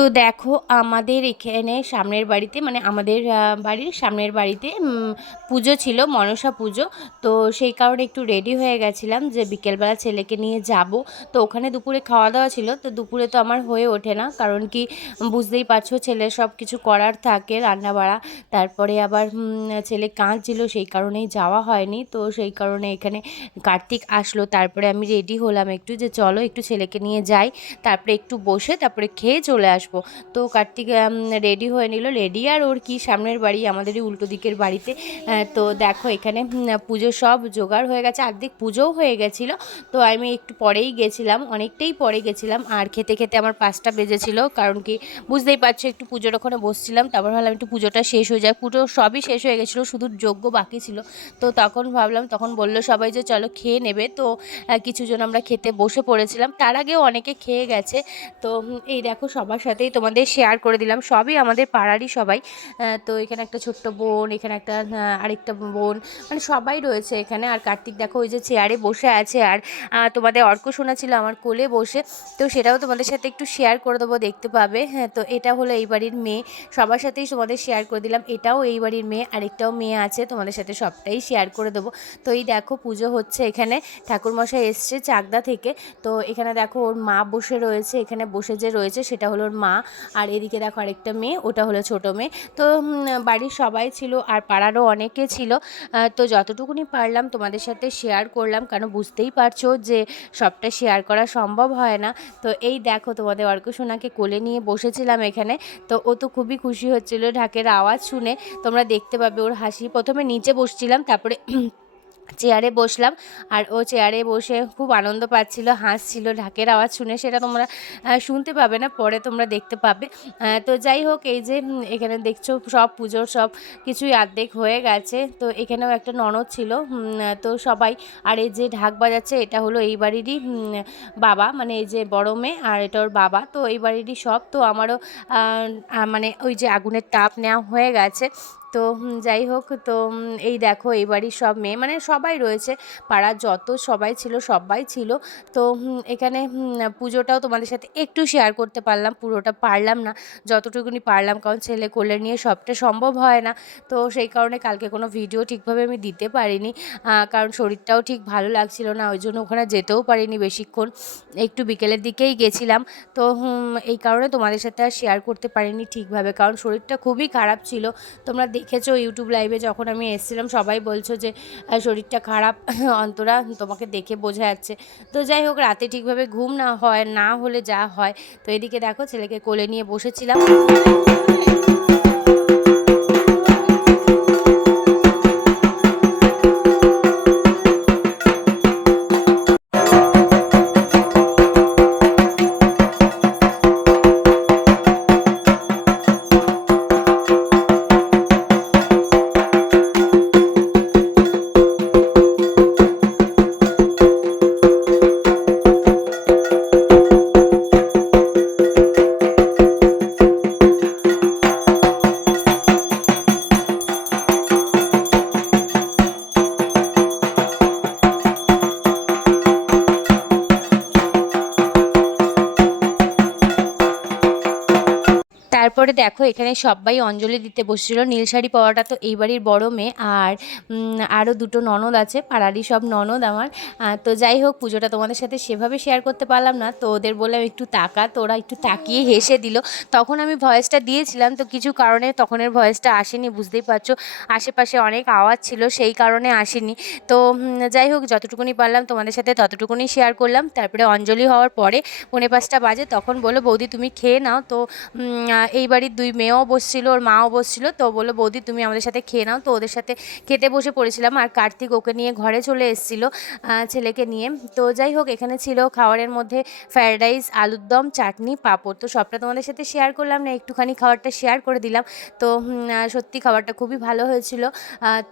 তো দেখো, আমাদের এখানে সামনের বাড়িতে মানে আমাদের বাড়ির সামনের বাড়িতে পুজো ছিল, মনসা পুজো। তো সেই কারণে একটু রেডি হয়ে গেছিলাম যে বিকেলবেলা ছেলেকে নিয়ে যাব। তো ওখানে দুপুরে খাওয়া দাওয়া ছিল, তো দুপুরে তো আমার হয়ে ওঠে না। কারণ কি, বুঝতেই পারছ ছেলে সব কিছু করার থাকে রান্না বাড়া তারপরে আবার ছেলে কাঁদছিল, সেই কারণেই যাওয়া হয়নি। তো সেই কারণে এখানে কার্তিক আসলো। তারপরে আমি রেডি হলাম একটু যে চলো একটু ছেলেকে নিয়ে যাই। তারপরে একটু বসে, তারপরে খেয়ে চলে আসব। তো কার্তিক রেডি হয়ে নিল। রেডি আর ওর কি? সামনের বাড়ি, আমাদেরই উল্টো দিকের বাড়িতে। তো দেখো এখানে পুজো সব জোগাড় হয়ে গেছে। অর্ধেক পুজোও হয়ে গেছিল। তো আমি একটু পরেই গেছিলাম, অনেকটাই পরে গেছিলাম। আর খেতে খেতে আমার পাঁচটা বেজেছিল, কারণ কি বুঝতেই পারছ, একটু পুজোর ওখানে বসছিলাম। তারপর ভাবলাম একটু পুজোটা শেষ হয়ে যায় পুজো সবই শেষ হয়ে গেছিল, শুধু যোগ্য বাকি ছিল। তো তখন ভাবলাম, তখন বলল সবাই যে চলো খেয়ে নেবে। তো কিছুজন আমরা খেতে বসে পড়েছিলাম। তার আগেও অনেকে খেয়ে গেছে। তো এই দেখো সবার সাথেই তোমাদের শেয়ার করে দিলাম। সবই আমাদের পাড়ারই সবাই। তো এখানে একটা ছোট্ট বোন, এখানে একটা আরেকটা বোন মানে সবাই রয়েছে এখানে। আর কার্তিক দেখো ওই যে চেয়ারে বসে আছে আর তোমাদের অর্ক শোনা ছিল আমার কোলে বসে। তো সেটাও তোমাদের সাথে একটু শেয়ার করে দেবো, দেখতে পাবে। হ্যাঁ তো এটা হলো এই বাড়ির মেয়ে। সবার সাথেই তোমাদের শেয়ার করে দিলাম। এটাও এই বাড়ির মেয়ে, আরেকটাও মেয়ে আছে। তোমাদের সাথে সবটাই শেয়ার করে দেবো। তো এই দেখো পুজো হচ্ছে এখানে। ঠাকুরমশাই এসছে চাকদা থেকে। তো এখানে দেখো ওর মা বসে রয়েছে। এখানে বসে যে রয়েছে, সেটা হলো ওর মা, আর এদিকে দেখো আরেকটা মেয়ে, ওটা হলো ছোট মেয়ে। তো বাড়ির সবাই ছিল আর পাড়ারও অনেকে ছিল। তো যতটুকুনি পারলাম তোমাদের সাথে শেয়ার করলাম, কারণ বুঝতেই পারছ যে সবটা শেয়ার করা সম্ভব হয় না। তো এই দেখো তোমাদের অর্ক সোনাকে কোলে নিয়ে বসেছিলাম এখানে। তো ও তো খুবই খুশি হচ্ছিল ঢাকের আওয়াজ শুনে। তোমরা দেখতে পাবে ওর হাসি। প্রথমে নিচে বসছিলাম, তারপরে চেয়ারে বসলাম আর ও চেয়ারে বসে খুব আনন্দ পাচ্ছিল, হাসছিল। ঢাকের আওয়াজ শুনে সেটা তোমরা শুনতে পাবে না, পরে তোমরা দেখতে পাবে। তো যাই হোক, এই যে এখানে দেখছ সব পুজোর সব কিছুই আর্ধেক হয়ে গেছে। তো এখানেও একটা ননদ ছিল তো সবাই, আর এই যে ঢাক বাজাচ্ছে, এটা হলো এই বাড়িরই বাবা মানে এই যে বড় মেয়ে আর এটা ওর বাবা। তো এই বাড়িরই সব, তো আমারও মানে ওই যে আগুনের তাপ নেওয়া হয়ে গেছে। তো যাই হোক, তো এই দেখো এই বাড়ির সব মেয়ে মানে সবাই রয়েছে, পাড়ার যত সবাই ছিল সবাই ছিল। তো এখানে পুজোটাও তোমাদের সাথে একটু শেয়ার করতে পারলাম, পুরোটা পারলাম না, যতটুকুনি পারলাম, কারণ ছেলে কোলে নিয়ে সবটা সম্ভব হয় না। তো সেই কারণে কালকে কোনো ভিডিও ঠিকভাবে আমি দিতে পারিনি কারণ শরীরটাও ঠিক ভালো লাগছিল না, ওই জন্য ওখানে যেতেও পারিনি বেশিক্ষণ। একটু বিকেলের দিকেই গেছিলাম, তো এই কারণে তোমাদের সাথে আর শেয়ার করতে পারিনি ঠিকভাবে, কারণ শরীরটা খুবই খারাপ ছিল। তোমরা দেখেছ ইউটিউব লাইভে যখন আমি এসেছিলাম, সবাই বলছো যে শরীরটা খারাপ, অন্তরা, তোমাকে দেখে বোঝা যাচ্ছে। তো যাই হোক, রাতে ঠিকভাবে ঘুম না হয়, না হলে যা হয়। তো এদিকে দেখো, ছেলেকে কোলে নিয়ে বসেছিলাম। তারপরে দেখো, এখানে সবাই অঞ্জলি দিতে বসছিল। নীল শাড়ি পরাটা তো এই বাড়ির বড় মেয়ে। আর আরও দুটো ননদ আছে। পাড়ারই সব ননদ আমার। তো যাই হোক, পুজোটা তোমাদের সাথে সেভাবে শেয়ার করতে পারলাম না। তো ওদের বললাম, একটু তাকা। তো ওরা একটু তাকিয়ে হেসে দিল। তখন আমি ভয়েসটা দিয়েছিলাম। তো কিছু কারণে তখনের ভয়েসটা আসেনি, বুঝতেই পারছ। আশেপাশে অনেক আওয়াজ ছিল, সেই কারণে আসেনি। তো যাই হোক, যতটুকুনি পারলাম তোমাদের সাথে ততটুকুনি শেয়ার করলাম। তারপরে অঞ্জলি হওয়ার পরে পৌনে পাঁচটা বাজে। তখন বলো বৌদি, তুমি খেয়ে নাও। তো এই বাড়ির দুই মেয়েও বসছিল, ওর মাও বসছিল, তো বলল, বৌদি, তুমি আমাদের সাথে খেয়ে নাও। তো ওদের সাথে খেতে বসে পড়েছিলাম আর কার্তিক ওকে নিয়ে ঘরে চলে এসেছিল ছেলেকে নিয়ে। তো যাই হোক, এখানে ছিল খাবারের মধ্যে ফ্রায়েড রাইস, আলুর দম, চাটনি, পাঁপড়। তো সবটা তোমাদের সাথে শেয়ার করলাম, না, একটুখানি খাবারটা শেয়ার করে দিলাম। তো সত্যি খাবারটা খুবই ভালো হয়েছিল।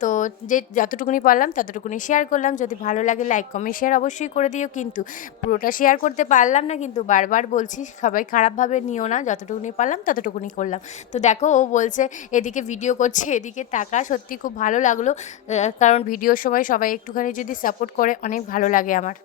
তো যে, যতটুকুনি পারলাম, ততটুকুনি শেয়ার করলাম। যদি ভালো লাগে লাইক কমেন্ট শেয়ার অবশ্যই করে দিও। কিন্তু পুরোটা শেয়ার করতে পারলাম না, কিন্তু বারবার বলছি, সবাই খারাপভাবে নিও না, যতটুকুনি পারলাম, ততটুকুনি করলাম। তো দেখো, ও বলছে, এদিকে ভিডিও করছে, এদিকে টাকা সত্যি খুব ভালো লাগল। কারণ ভিডিওর সময় সবাই একটুখানি যদি সাপোর্ট করে, অনেক ভালো লাগে আমার।